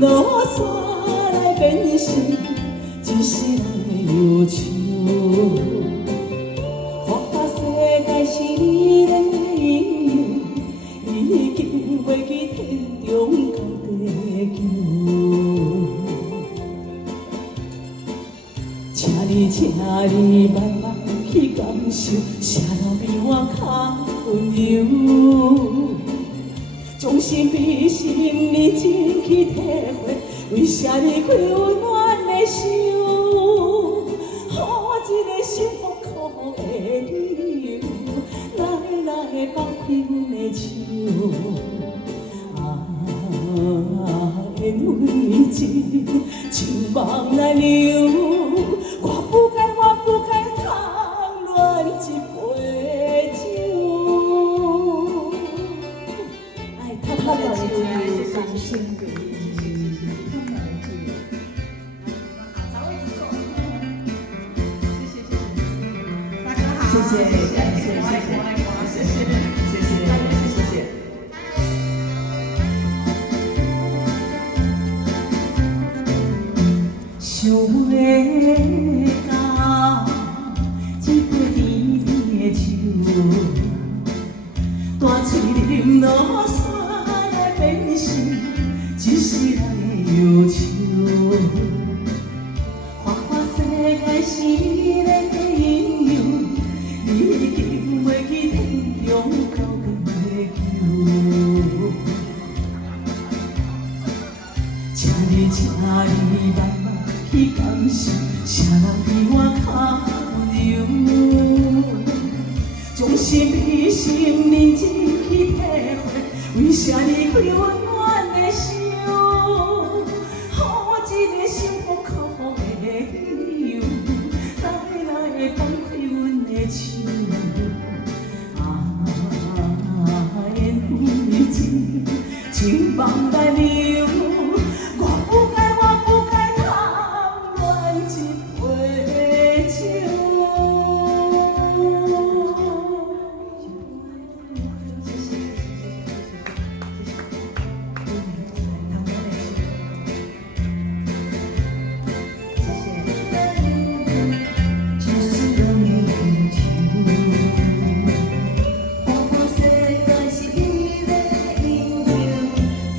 落山来变成一世人的忧愁。花世界是你的英雄，已经袂记天中到地球。请你慢慢去感受，啥人比我较温柔？将心比心，认真去体会，为啥你开温暖的手，予我一个幸福苦的理由，来放开阮的手。缘为情，情梦难留，我不该贪恋一杯酒。哎，他的酒伤心鬼。谢谢，感谢，谢谢，谢谢，谢谢。想要到一杯甜甜的酒，大嘴饮落山来变成一世人的忧愁。花世界是你的英雄，已经袂记天中到地球。请你慢慢去感受，啥人比我较温柔？将心比心，认真去体会，为啥你开温暖的手，予我一个幸福苦的理由，来放开阮的手。缘为情，情梦难留，我不该贪恋一杯酒。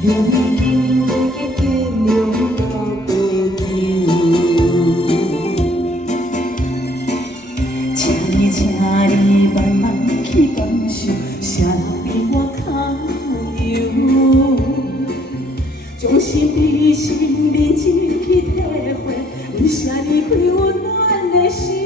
留你的天中到地球，请你慢慢去感受，啥人比我较温柔？将心比心，认真去体会，为啥你开温暖的心？